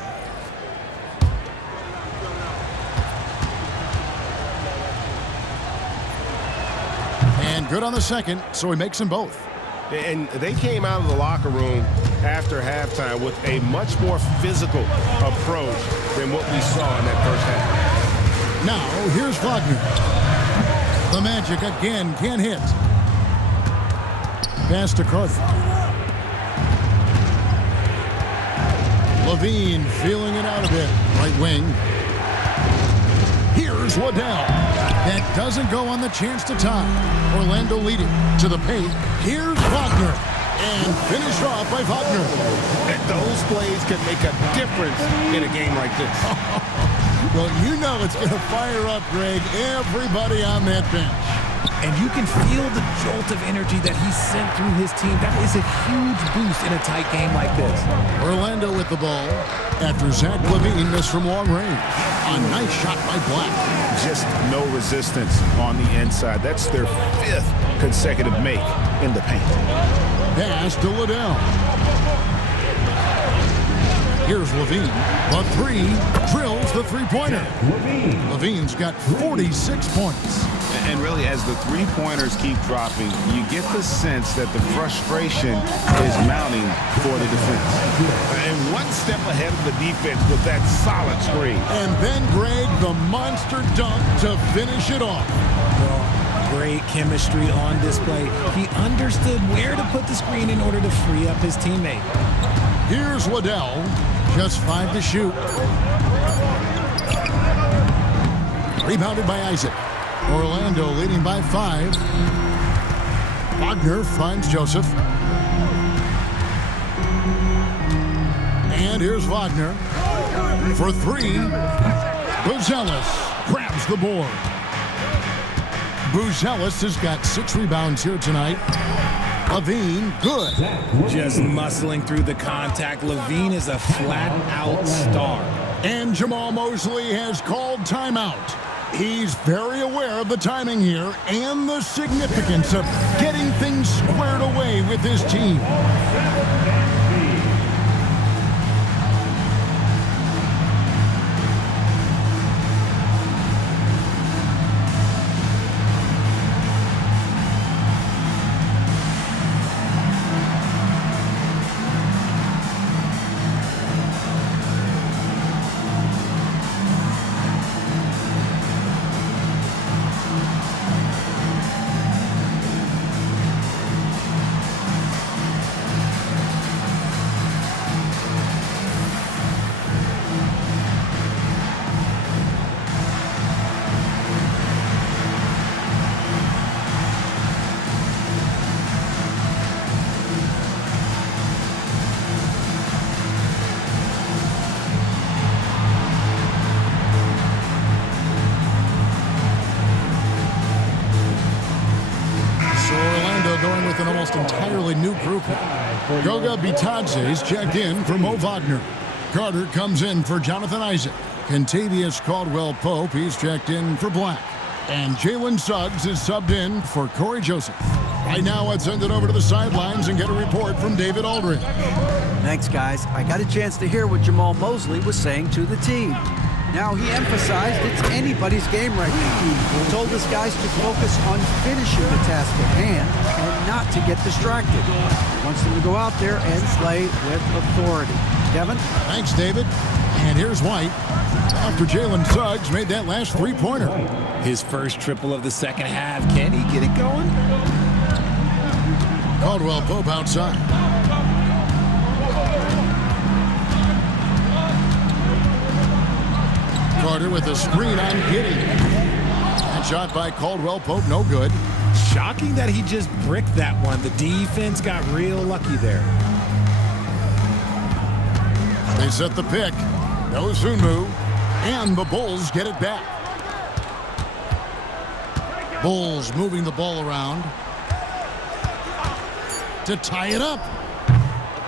And good on the second, so he makes them both. And they came out of the locker room after halftime with a much more physical approach than what we saw in that first half. Now, here's Wagner. The Magic again can't hit. Pass to Carter. LaVine feeling it out a bit. Right wing. Here's Waddell. That doesn't go on the chance to tie. Orlando leading to the paint. Here's Wagner. And finished off by Wagner. And those plays can make a difference in a game like this. Well, you know it's going to fire up, Greg, everybody on that bench. And you can feel the jolt of energy that he sent through his team. That is a huge boost in a tight game like this. Orlando with the ball after Zach LaVine missed from long range. A nice shot by Black. Just no resistance on the inside. That's their 5th consecutive make in the paint. Pass to Liddell. Here's LaVine. The 3 drills the three-pointer. LaVine's got 46 points. And really, as the three-pointers keep dropping, you get the sense that the frustration is mounting for the defense. And one step ahead of the defense with that solid screen. And then, Greg, the monster dunk to finish it off. Well, great chemistry on display. He understood where to put the screen in order to free up his teammate. Here's Waddell. Just 5 to shoot. Rebounded by Isaac. Orlando leading by 5. Wagner finds Joseph. And here's Wagner for 3. Buzelis grabs the board. Buzelis has got 6 rebounds here tonight. Levine, good. Just muscling through the contact. Levine is a flat-out star. And Jamal Mosley has called timeout. He's very aware of the timing here and the significance of getting things squared away with his team. Going with an almost entirely new group. Goga Bitadze's checked in for Mo Wagner. Carter comes in for Jonathan Isaac. Kentavious Caldwell-Pope, he's checked in for Black. And Jalen Suggs is subbed in for Corey Joseph. Right now, let's send it over to the sidelines and get a report from David Aldridge. Thanks, guys. I got a chance to hear what Jamal Mosley was saying to the team. Now, he emphasized it's anybody's game right now. He told his guys to focus on finishing the task at hand and not to get distracted. He wants them to go out there and play with authority. Kevin? Thanks, David. And here's White. After Jalen Suggs made that last three-pointer. His first triple of the second half. Can he get it going? Caldwell-Pope outside. Carter with a screen on Giddey. That shot by Caldwell-Pope, no good. Shocking that he just bricked that one. The defense got real lucky there. They set the pick. No Sunmu. And the Bulls get it back. Bulls moving the ball around to tie it up.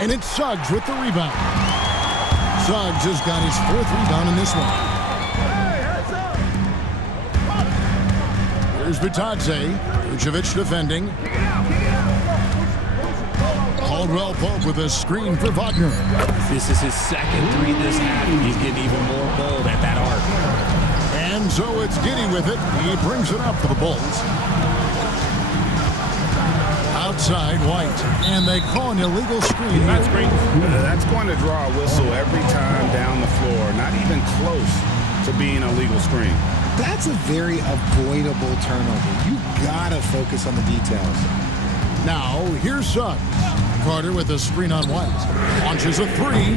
And it's Suggs with the rebound. Suggs has got his fourth rebound in this one. Here's Bitadze. Vucevic defending. Caldwell-Pope with a screen for Wagner. This is his second three this half. He's getting even more bold at that arc. And so it's Giddey with it. He brings it up for the Bulls. Outside, White. And they call an illegal screen. That's going to draw a whistle every time down the floor. Not even close to being a legal screen. That's a very avoidable turnover. You gotta focus on the details. Now, here's Suggs. Carter with a screen on White. Launches a three,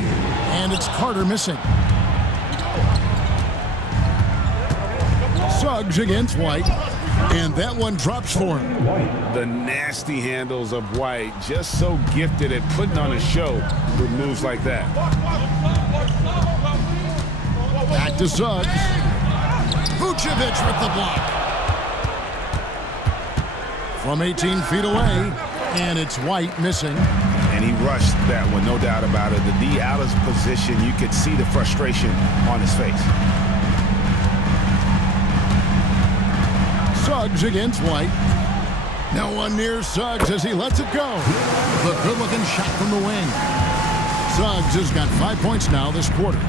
and it's Carter missing. Suggs against White, and that one drops for him. The nasty handles of White, just so gifted at putting on a show with moves like that. Back to Suggs. Vucevic with the block. From 18 feet away, and it's White missing. And he rushed that one, no doubt about it. The D out of position, you could see the frustration on his face. Suggs against White. No one near Suggs as he lets it go. The good-looking shot from the wing. Suggs has got 5 points now this quarter.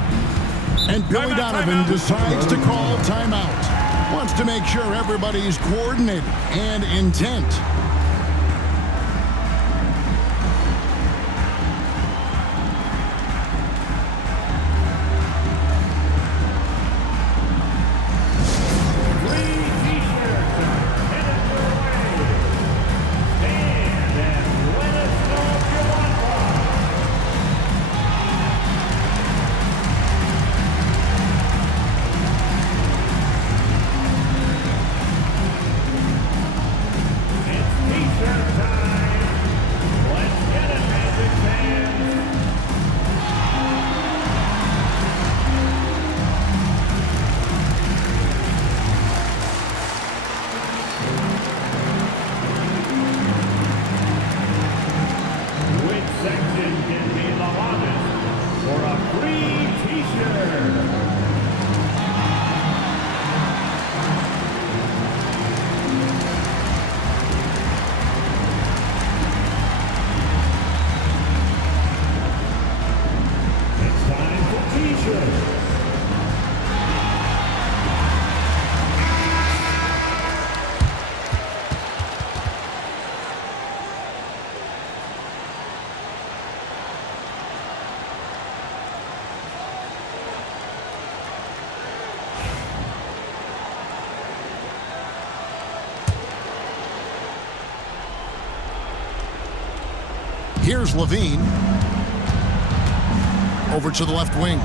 And Billy Donovan decides to call timeout. Wants to make sure everybody's coordinated and intent. Here's Levine. Over to the left wing.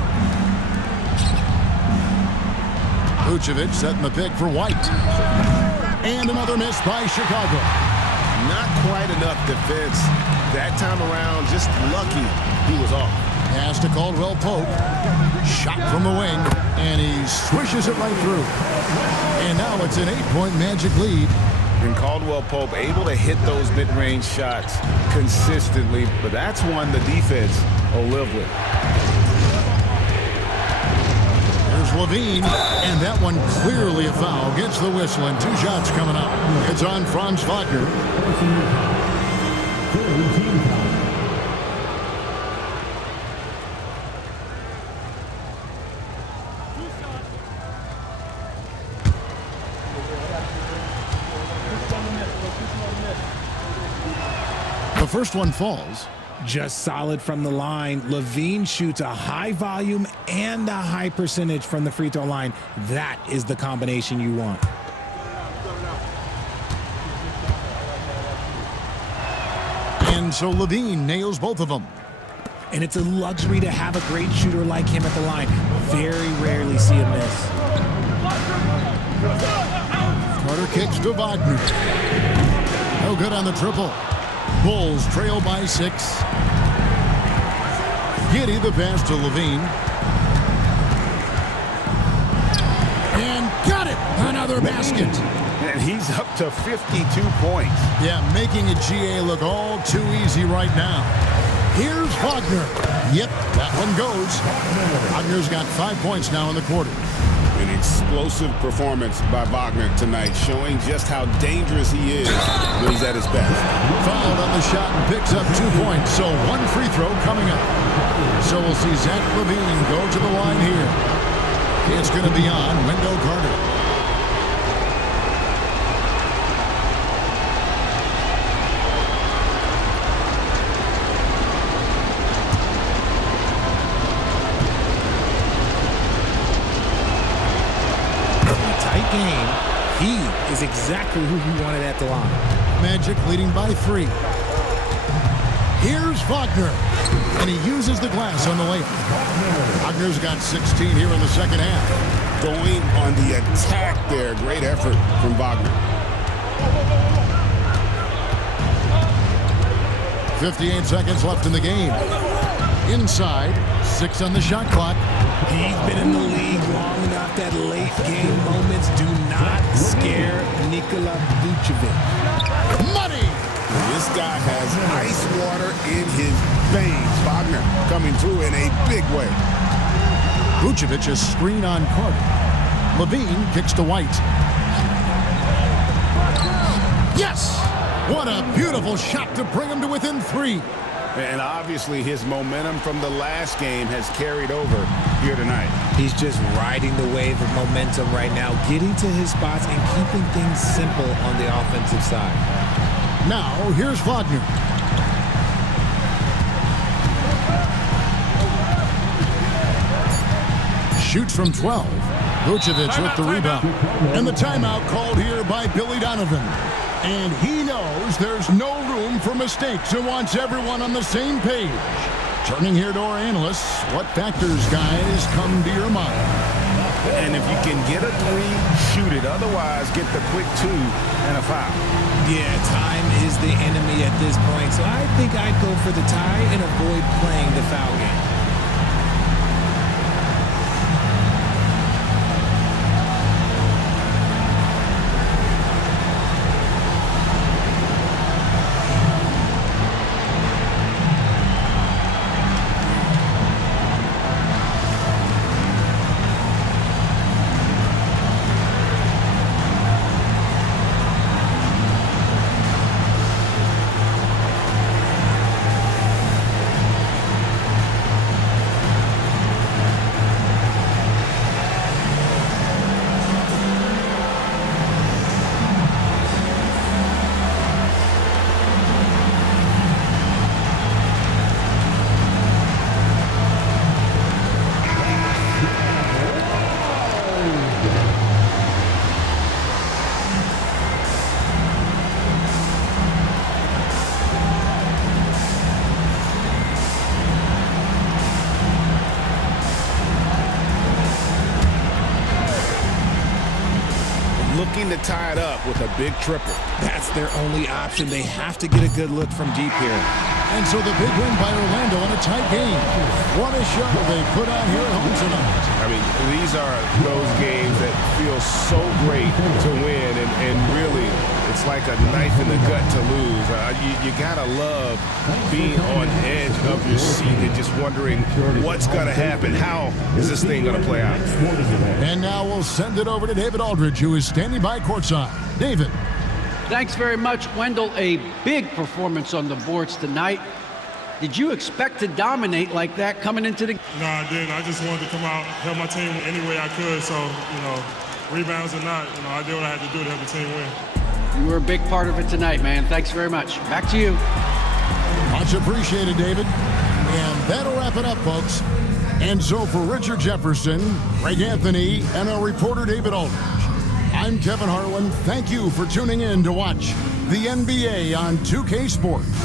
Vucevic setting the pick for White. And another miss by Chicago. Not quite enough defense that time around. Just lucky he was off. Pass to Caldwell Pope. Shot from the wing. And he swishes it right through. And now it's an 8-point Magic lead. And Caldwell Pope able to hit those mid-range shots consistently. But that's one the defense will live with. There's Levine. And that one clearly a foul. Gets the whistle and 2 shots coming up. It's on Franz Wagner. The first one falls. Just solid from the line. Levine shoots a high volume and a high percentage from the free throw line. That is the combination you want. And so Levine nails both of them. And it's a luxury to have a great shooter like him at the line. Very rarely see a miss. Carter kicks to Wagner. No good on the triple. Bulls trail by 6. Giddey the pass to Levine. And got it! Another basket. And he's up to 52 points. Yeah, making a GA look all too easy right now. Here's Wagner. Yep, that one goes. Wagner's got 5 points now in the quarter. An explosive performance by Wagner tonight, showing just how dangerous he is when he's at his best. Fouled on the shot and picks up 2 points, so 1 free throw coming up. So we'll see Zach Levine go to the line here. It's going to be on Wendell Carter. Game, he is exactly who he wanted at the line. Magic leading by 3. Here's Wagner, and he uses the glass on the layup. Wagner's got 16 here in the second half. Going on the attack there. Great effort from Wagner. 58 seconds left in the game. Inside, 6 on the shot clock. He's been in the league long enough that late game moments do not scare Nikola Vucevic. Money! This guy has ice water in his veins. Wagner coming through in a big way. Vucevic is screen on Carter. Levine kicks to White. Yes! What a beautiful shot to bring him to within 3. And obviously his momentum from the last game has carried over here tonight. He's just riding the wave of momentum right now, getting to his spots and keeping things simple on the offensive side. Now, here's Wagner. Shoots from 12. Vucevic with the rebound. And the timeout called here by Billy Donovan. And he knows there's no room for mistakes and wants everyone on the same page. Turning here to our analysts, what factors, guys, come to your mind? And if you can get a 3, shoot it. Otherwise, get the quick 2 and a foul. Yeah, time is the enemy at this point. So I think I'd go for the tie and avoid playing the foul game. looking to tie it up with a big triple. That's their only option. They have to get a good look from deep here. And so the big win by Orlando in a tight game. What a show they put on here at home tonight. I mean, these are those games that feel so great to win, and really, it's like a knife in the gut to lose. You gotta love being on edge of your seat and just wondering what's gonna happen. How is this thing gonna play out? And now we'll send it over to David Aldridge, who is standing by courtside. David. Thanks very much, Wendell. A big performance on the boards tonight. Did you expect to dominate like that coming into the game? No, I didn't. I just wanted to come out, help my team any way I could. So, rebounds or not, I did what I had to do to help the team win. You were a big part of it tonight, man. Thanks very much. Back to you. Much appreciated, David. And that'll wrap it up, folks. And so for Richard Jefferson, Greg Anthony, and our reporter David Aldridge, I'm Kevin Harlan. Thank you for tuning in to watch the NBA on 2K Sports.